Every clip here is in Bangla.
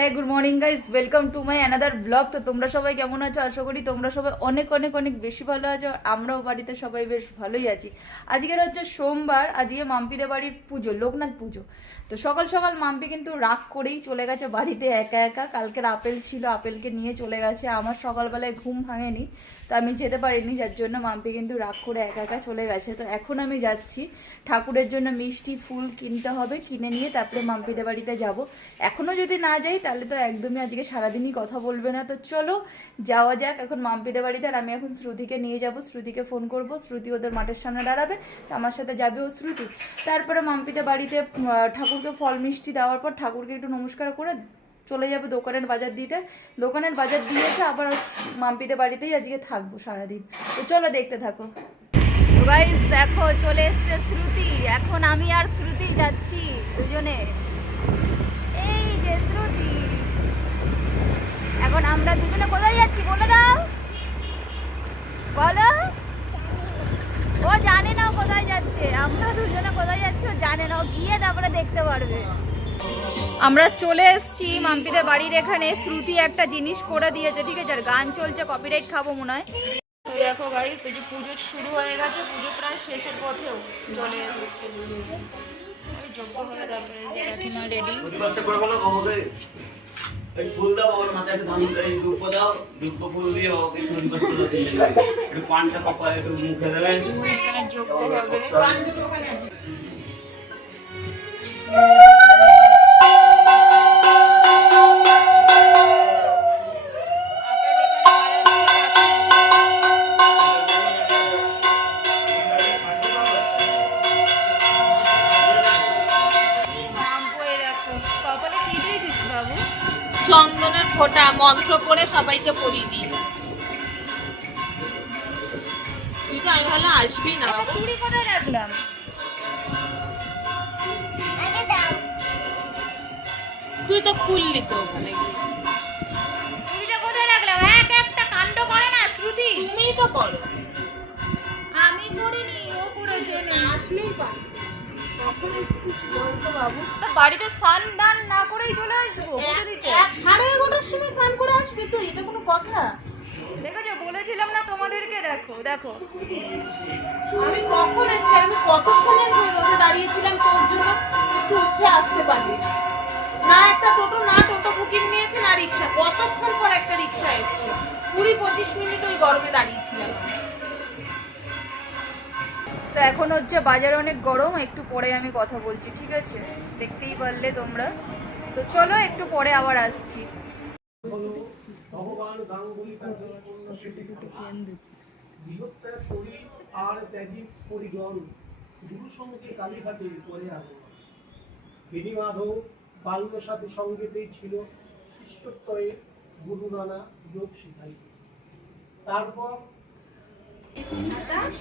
হ্যাঁ good morning guys welcome to my another blog তো তোমরা সবাই কেমন আছো? আশা করি তোমরা সবাই অনেক অনেক অনেক বেশি ভালো আছো আমরাও বাড়িতে সবাই বেশ ভালোই আছি। আজকের হচ্ছে সোমবার, আজকে মাম্পিদের বাড়ির পুজো, লোকনাথ পুজো। তো সকাল সকাল মাম্পি কিন্তু রাগ করেই চলে গেছে বাড়িতে একা একা। কালকের আপেল ছিল আপেলকে নিয়ে চলে গেছে। আমার সকালবেলায় ঘুম ভাঙেনি তো আমি যেতে পারিনি যার জন্য মাম্পি কিন্তু রাগ করে একা একা চলে গেছে। তো এখন আমি যাচ্ছি। ঠাকুরের জন্য মিষ্টি ফুল কিনতে হবে কিনে নিয়ে তারপরে মাম্পিদের বাড়িতে যাব। এখনও যদি না যাই তাহলে তো একদমই আজকে সারাদিনই কথা বলবে না। তো চলো যাওয়া যাক। এখন মাম্পিদের বাড়িতে আর আমি এখন শ্রুতিকে নিয়ে যাব। শ্রুতিকে ফোন করব। শ্রুতি ওদের মাঠের সামনে দাঁড়াবে তো আমার সাথে যাবে ও শ্রুতি। তারপরে মাম্পিদের বাড়িতে আহ, ঠাকুরকে ফল মিষ্টি দেওয়ার পর ঠাকুরকে একটু নমস্কার করে চলে যাবে দোকানের বাজার দিতে। দোকানের বাজার দিয়েছে, আবার মাম্পিদের বাড়িতেই আজকে থাকব সারাদিন। তো চলো দেখতে থাকো। দেখো, চলে এসছে শ্রুতি। এখন আমি আর শ্রুতি যাচ্ছি দুজনে। এই যে শ্রুতি। এখন আমরা দুজনে কোথায় যাচ্ছি? বলে দাও। বলো। ও জানে না কোথায় যাচ্ছে। আমরা দুজনে কোথায় যাচ্ছি ও জানে না ও গিয়ে তারপরে দেখতে পারবে। আমরা চলে এসেছি মাম্পিদের বাড়ির এখানে। শ্রুতি একটা জিনিস করে দিয়েছে ঠিক আছে? আর গান চলছে কপিরাইট খাব মনে হয়। দেখো ভাই এই যে পুজো শুরু হয়ে গেছে পুজো প্রায় শেষের পথেও চলে এসেছে। যোগ্য হয়ে তারপরে কাকিমা রেডি ফুল দাও বাবার মাথায় একটু ধান এই দুব্ব দাও দুব্ব ফুল দিয়ে বাবাকে একটু পানটা কপালে একটু মুখে কি বাবু। চন্দনের ফোঁটা মন্ত্র পড়ে সবাইকে পরিয়ে দিই। তুই তো আমি ভালো আসবি না চুড়ি কোথায় রাখলাম? তুই তো খুললি তো ওখানে গিয়ে। কোথায় রাখলাম? এক একটা কাণ্ড করে না শ্রুতি? তুমিই তো করো। আমি করিনি ও করেছে। আসলেই পারি তো বাড়িতে স্নান দান না করেই চলে আসব পুজো দিতে। সাড়ে এগারোটার সময় স্নান করে আসবি তো এটা কোনো কথা। দেখেছ বলেছিলাম না তোমাদেরকে দেখো দেখো। আমি কখন এসেছি? আমি কতক্ষণের রোদে দাঁড়িয়েছিলাম তোর জন্য? একটু উঠে আসতে পারলি না। না একটা টোটো না টোটো বুকিং নিয়েছে না রিক্সা। কতক্ষণ পর একটা রিক্সা এসছে? কুড়ি পঁচিশ মিনিট ওই গরমে দাঁড়িয়েছিলাম। তো এখন হচ্ছে বাজারে অনেক গরম, একটু পরে আমি কথা বলছি, ঠিক আছে? দেখতেই পারলে তোমরা। তো চলো একটু পরে আবার আসছি। আর বাল্য ছিল গুরু তারপর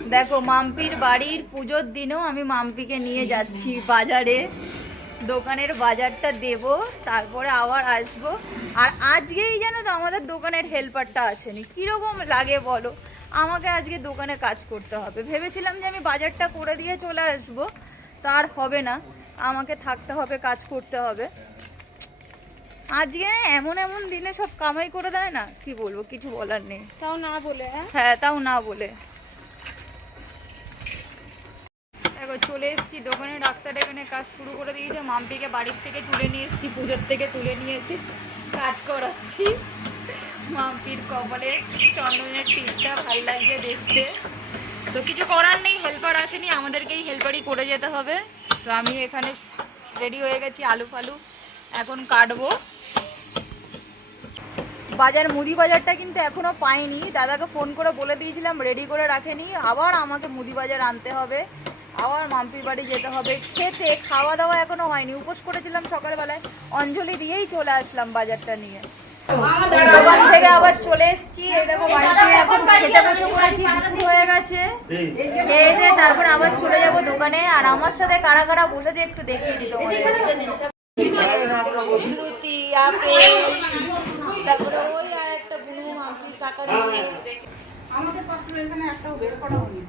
দেখো, মাম্পির বাড়ির পুজোর দিনও আমি মাম্পিকে নিয়ে যাচ্ছি বাজারে। দোকানের বাজারটা দেব, তারপরে আবার আসব। আর আজকেই জানো তো আমাদের দোকানের হেল্পারটা আসেনি। কীরকম লাগে বলো? আমাকে আজকে দোকানে কাজ করতে হবে। ভেবেছিলাম যে আমি বাজারটা করে দিয়ে চলে আসব। তার হবে না। আমাকে থাকতে হবে, কাজ করতে হবে। আজকে এমন এমন দিনে সব কামাই করে দেয় না কি বলব কিছু বলার নেই। তাও না বলে হ্যাঁ তাও না বলে। দেখো চলে এসেছি দোকানে ডাক্তার এখানে কাজ শুরু করে দিয়েছে মাম্পিকে বাড়ির থেকে তুলে নিয়ে এসেছি পুজোর থেকে তুলে নিয়ে এসেছি কাজ করাচ্ছি। মাম্পির কপালে চন্দনের টিপটা ভালো লাগছে দেখতে। তো কিছু করার নেই হেল্পার আসেনি আমাদেরকেই হেল্পারই করে যেতে হবে। তো আমি এখানে রেডি হয়ে গেছি আলু ফালু এখন কাটবো। বাজার মুদি বাজারটা কিন্তু এখনও পাইনি। দাদাকে ফোন করে বলে দিয়েছিলাম রেডি করে রাখেনি। আবার আমাকে মুদি বাজার আনতে হবে। আবার মাম্পির বাড়ি যেতে হবে। খেতে খাওয়া দাওয়া এখনও হয়নি। উপোস করেছিলাম সকালবেলায়। অঞ্জলি দিয়েই চলে আসলাম বাজারটা নিয়ে। দোকান থেকে আবার চলে এসেছি। এই দেখো বাড়িতে এখন খেতে বসে পড়েছি হয়ে গেছে। খেয়ে দিয়ে তারপর আবার চলে যাব দোকানে। আর আমার সাথে কারা কারা বসেছে একটু দেখিয়ে শ্রুতি আপেল তারপরে ওই আর একটা বুনু কাকার হ্যাঁ, হ্যাঁ। আমাদের এখানে বের করা হয়নি।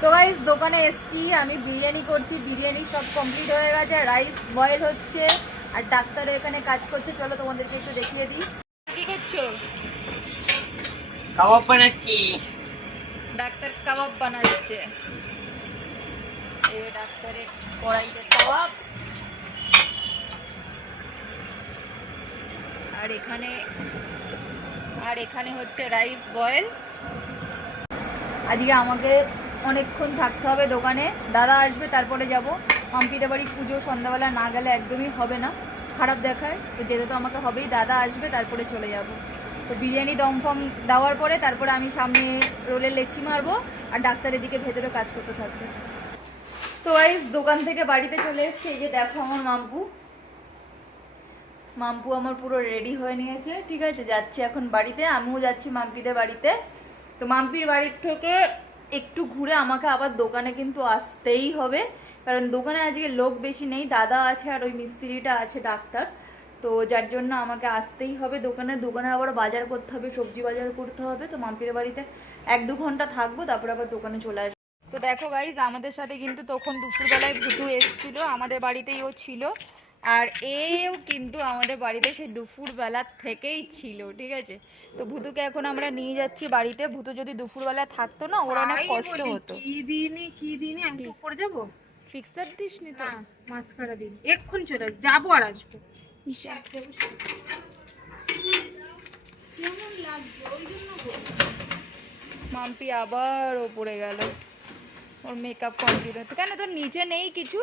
তো গাইস দোকানে এসছি আমি বিরিয়ানি করছি বিরিয়ানি সব কমপ্লিট হয়ে গেছে রাইস বয়েল হচ্ছে। আর ডাক্তার এখানে কাজ করছে চলো তোমাদেরকে একটু দেখিয়ে দিই। কি করছ? কাবাব বানাচ্ছি। ডাক্তার কাবাব বানাচ্ছে। এই ডাক্তারের কড়াইতে কাবাব। আর এখানে আর এখানে হচ্ছে রাইস বয়েল। আজকে আমাকে অনেকক্ষণ থাকতে হবে দোকানে। দাদা আসবে তারপরে যাব। মাম্পিদের বাড়ি পুজো, সন্ধ্যাবেলা না গেলে একদমই হবে না। খারাপ দেখায়, তো যেতে তো আমাকে হবেই, দাদা আসবে, তারপরে চলে যাব। তো বিরিয়ানি দম ফম দেওয়ার পরে তারপরে আমি সামনে রোলের লেচি মারবো আর ডাক্তার এদিকে ভেতরে কাজ করতে থাকবে। তো গাইস দোকান থেকে বাড়িতে চলে এসেছি, এই যে দেখো আমার মাম্পু। মাম্পু আমার পুরো রেডি হয়ে নিয়েছে, ঠিক আছে? যাচ্ছি এখন বাড়িতে, আমিও যাচ্ছি মাম্পিদের বাড়িতে। তো মাম্পির বাড়ির থেকে একটু ঘুরে আমাকে আবার দোকানে কিন্তু আসতেই হবে। কারণ দোকানে আজকে লোক বেশি নেই দাদা আছে আর ওই মিস্ত্রিটা আছে ডাক্তার। তো যার জন্য আমাকে আসতেই হবে দোকানে। দোকানে আবার বাজার করতে হবে সবজি বাজার করতে হবে। তো মাম্পিদের বাড়িতে এক দু ঘণ্টা থাকব তারপর আবার দোকানে চলে আসব। তো দেখো গাইজ আমাদের সাথে কিন্তু তখন দুপুরবেলায় ভুতু এসেছিল আমাদের বাড়িতেই ও ছিল। আর এও কিন্তু আমাদের বাড়িতে সেই দুপুরবেলা থেকেই ছিল ঠিক আছে? তো ভুতুকে এখন আমরা নিয়ে যাচ্ছি বাড়িতে। ভুতু যদি দুপুরবেলা থাকতো না ওর অনেক কষ্ট হতো। কি দিনই কি দিনই আমি করে যাব? ফিক্সার দিস নি তো? দিন। এক্ষুনি চলে যাব আর আসব। মাম্পি আবার ওপরে গেল। ওর মেকআপ হতো কেন তোর নিচে নেই কিছু?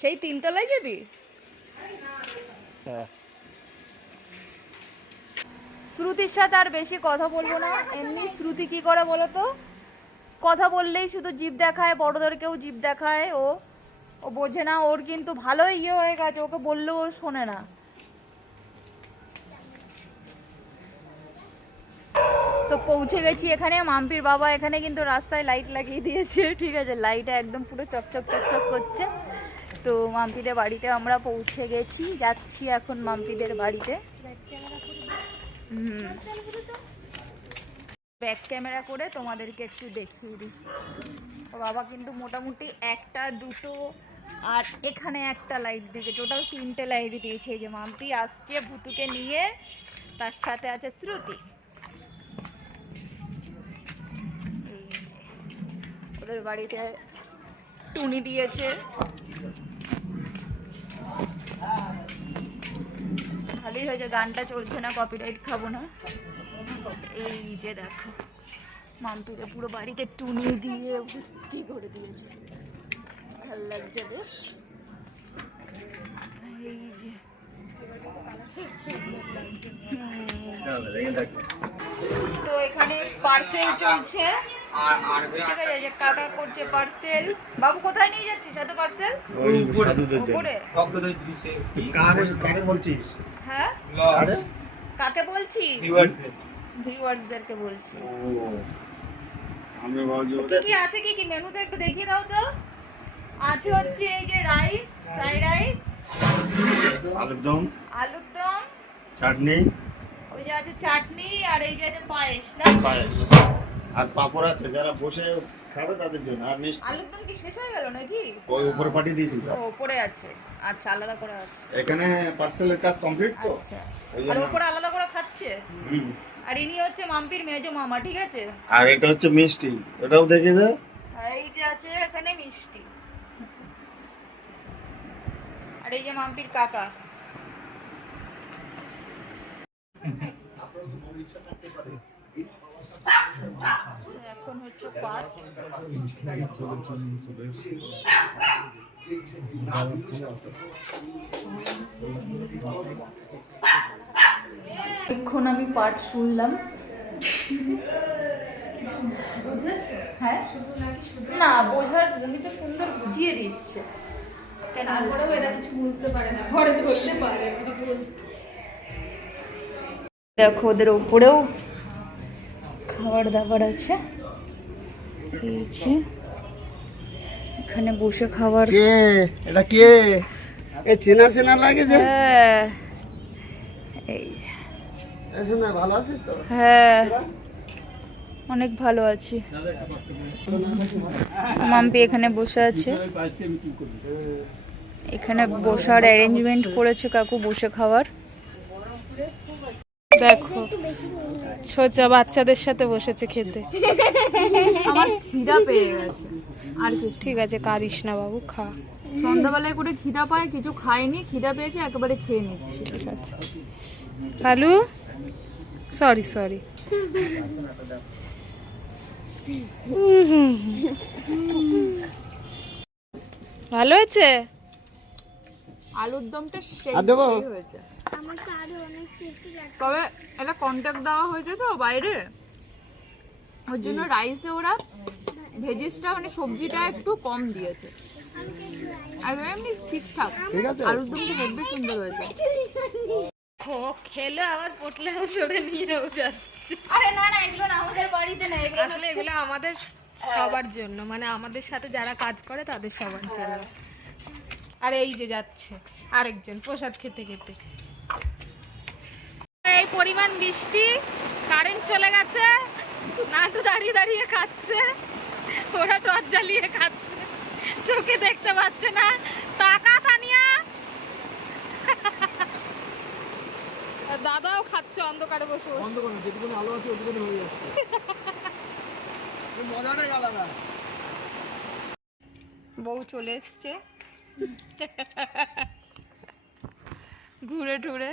সেই তিনতলায় যাবি? শ্রুতির সাথে আর বেশি কথা বলব না। এমনি শ্রুতি কি করে বলো তো কথা বললেই শুধু জিভ দেখায়, বড়দেরকেও জিভ দেখায়, ও ও বোঝে না, ওর কিন্তু ভালোই ইয়ে হয়ে গেছে, ওকে বললেও ও শোনে না। তো পৌঁছে গেছি এখানে, মাম্পির বাবা এখানে কিন্তু রাস্তায় লাইট লাগিয়ে দিয়েছে, ঠিক আছে লাইট একদম পুরো চকচক চকচক করছে। তো মাম্পিদের বাড়িতে আমরা পৌঁছে গেছি, যাচ্ছি এখন মাম্পিদের বাড়িতে। হুম। ব্যাক ক্যামেরা করে তোমাদেরকে একটু দেখিয়ে দিই। বাবা, কিন্তু মোটামুটি একটা, দুটো, আর এখানে একটা লাইট দিয়েছে টোটাল তিনটে লাইট দিয়েছে। এই যে মাম্পি আসছে ভুতুকে নিয়ে, তার সাথে আছে শ্রুতি। ওদের বাড়িতে টুনি দিয়েছে। ভালোই হয়েছে, গানটা চলছে না কপিরাইট খাব না। এই যে দেখো পুরো বাড়িতে টুনি দিয়ে ভর্তি করে দিয়েছে। ভালো লাগছে বেশ। এই যে। তো এখানে পার্সেল চলছে। ঠিক আছে যে কাকা করছে পার্সেল বাবু কোথায় নিয়ে যাচ্ছিস এত পার্সেল উপরে। কাকে বলছিস? হ্যাঁ? কাকে বলছি ভিউয়ার্সদেরকে বলছি। কি কি আছে কি কি? মেনুতে একটু দেখিয়ে দাও তো। আছে হচ্ছে এই যে রাইস ফ্রাইড রাইস আলুর দম আলুর দম। চাটনি ওই যে আছে চাটনি আর এই যে আছে পায়েস না? পায়েস। আর পাপড় আছে যারা বসে খাবে তাদের জন্য। আর মিষ্টি। আলুর দম কি শেষ হয়ে গেল নাকি? ওই উপরে পাঠিয়ে দিয়েছি ও উপরে আছে। আচ্ছা আলাদা করে আছে। এখানে পার্সেলের কাজ কমপ্লিট তো? আচ্ছা। আর উপরে আলাদা করে খাচ্ছে? হুম। আর ইনি হচ্ছে মাম্পির মেজো মামা ঠিক আছে? আর এটা হচ্ছে মিষ্টি এটাও দেখে দাও এই যে আছে এখানে মিষ্টি। আর এই যে মাম্পির কাকা। এখন হচ্ছে পাট এখন আমি পাঠ শুনলাম। হ্যাঁ? না বোঝার উনি তো সুন্দর বুঝিয়ে দিচ্ছে। তারপরেও এরা কিছু বুঝতে পারে না ঘরে ধরলে পারে দেখো ওদের উপরেও খাবার দাবার আছে। এখানে বসে খাবার কে? এটা কে? এ চেনা চেনা লাগে যে। হ্যাঁ। এই হ্যাঁ। অনেক ভালো আছি। মাম্পি এখানে বসে আছে। এখানে বসার অ্যারেঞ্জমেন্ট করেছে কাকু বসে খাওয়ার। দেখো ছোচা বাচ্চাদের সাথে বসেছে খেতে। আমার খিদা পেয়ে গেছে। আর কিছু ঠিক আছে কাঁদিস না বাবু খা। সন্ধ্যাবেলায় করে খিদা পায় কিছু খাইনি খিদা পেয়েছে একেবারে খেয়ে নিচ্ছি। ঠিক আছে। কালু? সরি সরি ভালো হয়েছে? আলুর দমটা সেই হয়েছে। তবে এটা কন্ট্যাক্ট দেওয়া হয়েছে তো বাইরে। ওর জন্য রাইসে ওরা ভেজিসটা মানে সবজিটা একটু কম দিয়েছে। আর এমনি ঠিকঠাক। ঠিক আলুর দমটা হেব্বি সুন্দর হয়েছে। ও খেলো আবার পটলেও চড়ে নিয়েও যাচ্ছে। আরে না না এগুলো না আমাদের বাড়িতে না এগুলো আসলে এগুলো আমাদের সবার জন্য মানে আমাদের সাথে যারা কাজ করে তাদের সবার জন্য। আর এই যে যাচ্ছে আরেকজন প্রসাদ খেতে খেতে। এই পরিমাণ বৃষ্টি কারেন্ট চলে গেছে নাটু দাঁড়িয়ে দাঁড়িয়ে খাচ্ছে ওরা টর্চ জ্বালিয়ে খাচ্ছে চোখে দেখতে পাচ্ছে না। টাকা তানিয়া! খাচ্ছে অন্ধকারে বসে করুন যেটুকুনি আলো আছে ওটুকুনি হয়ে যাচ্ছে। মজাটাই আলাদা। বউ চলে এসছে। ঘুরে টুরে।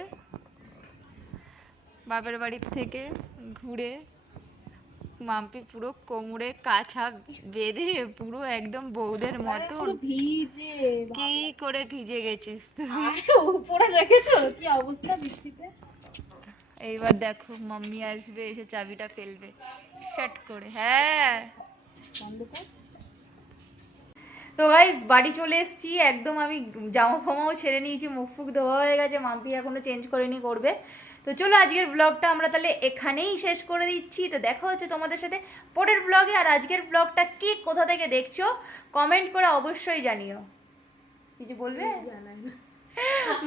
বাপের বাড়ির থেকে ঘুরে মাম্পি পুরো কোমরে কাছা বেঁধে পুরো একদম বউদের মতো ভিজে কি করে ভিজে গেছিস তুই? উপরে দেখেছ? কি অবস্থা বৃষ্টিতে? এইবার দেখো মাম্মি আসবে, এসে চাবিটা ফেলবে। শট করে হ্যাঁ। তো গাইস বাড়ি চলে এসেছি। একদম আমি জামা ফামাও ছেড়ে নিয়েছি, মুখ ফুক ধোয়া হয়ে গেছে, মাম্পি এখনও চেঞ্জ করেনি, করবে। তো চলো আজকের ব্লগটা আমরা তাহলে এখানেই শেষ করে দিচ্ছি। তো দেখা হচ্ছে তোমাদের সাথে পরের ব্লগে আর আজকের ব্লগটা কি কোথা থেকে দেখছ কমেন্ট করে অবশ্যই জানিও। কিছু বলবে?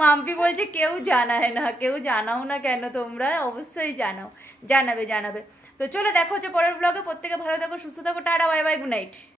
মাম্পি বলছে, কেউ জানায় না, কেউ জানাও না কেন তোমরা? অবশ্যই জানাও। জানাবে জানাবে। তো চলো, দেখো হচ্ছে পরের ব্লগে প্রত্যেকে ভালো থাকো, সুস্থ থাকো, tata bye bye good night